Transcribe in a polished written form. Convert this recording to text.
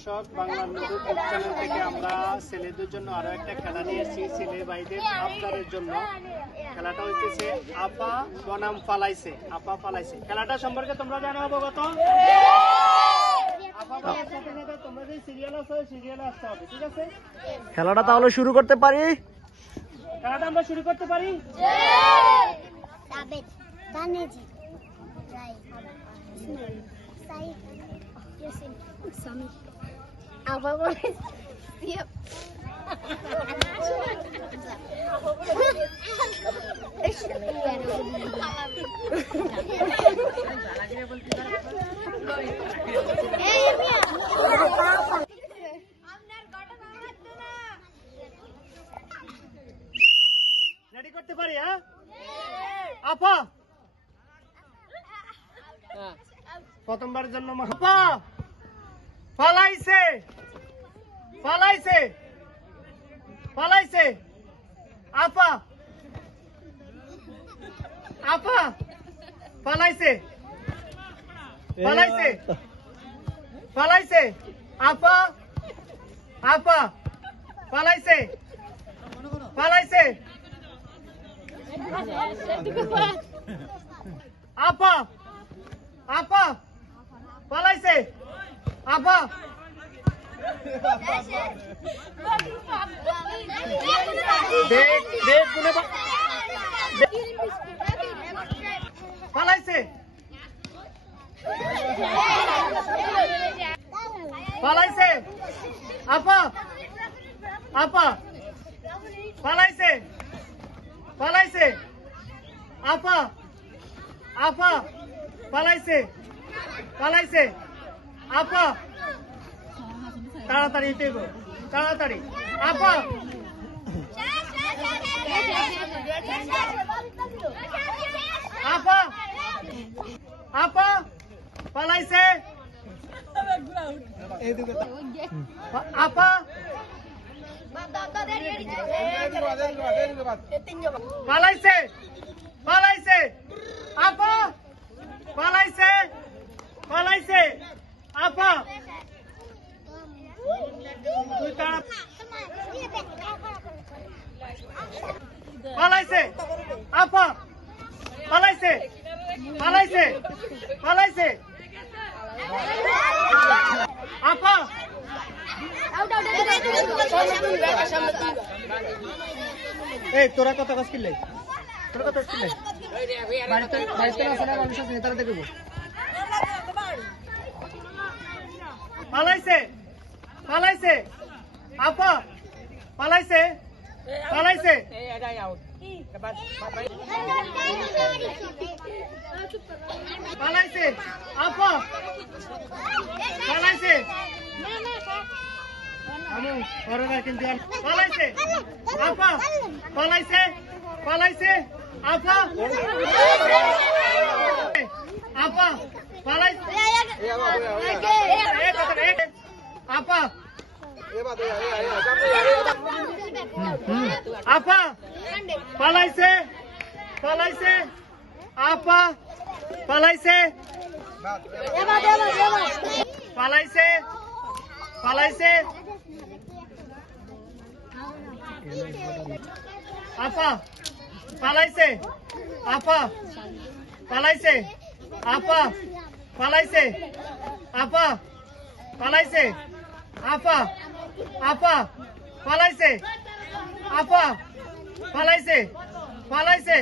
দর্শক, Bangla নুডু tube channel থেকে আমরা ছেলেদের জন্য আরো একটা খেলা নিয়ে এসেছি ছেলে ভাইদের আবদারের জন্য। খেলাটা হচ্ছে আপা বনাম পালাইছে। আপা পালাইছে খেলাটা সম্পর্কে তোমরা জানো অবগত? আপা বলার সাথে সাথে তোমরা যে সিরিয়াল আছে সিরিয়ালে আসতে হবে, ঠিক আছে? খেলাটা তাহলে শুরু করতে পারি? খেলাটা আমরা শুরু করতে পারি? Apa boleh siap? রেডি করতে পারি? হ্যাঁ আপা প্রথমবারের জন্য আপা পালাইছে পালাইছে পালাইছে আপা আপা পালাইছে পালাইছে পালাইছে আপা আপা পালাইছে পালাইছে আপা আপা পালাইছে আপা দেখ দেখ গুনে পালাইছে পালাইছে আপা আপা পালাইছে পালাইছে আপা আপা পালাইছে পালাইছে আপা তাড়াতাড়ি তাড়াতাড়ি আপা আপা আপা পালাইছে আপা পালাইছে পালাইছে আপা পালাইছে পালাইছে আপা পালাইছে আপা পালাইছে পালাইছে পালাইছে আপা এই তোরা কত কাজ কিনলে? তোরা কত কিনলে? বাড়িতে বাড়িতে আছে না? মানুষ আছে তারা দেখবো। পালাইছে পালাইছে আপা পালাইছে পালাইছে পালাইছে আপা পালাইছে কিন্তু পালাইছে আপা পালাইছে পালাইছে আপা আপা পালাইছে আপা আপা পালাইছে পালাইছে আপা পালাইছে পালাইছে পালাইছে আপা পালাইছে আপা পালাইছে আপা পালাইছে আপা পালাইছে আপা আপা পালাইছে আপা পালাইছে পালাইছে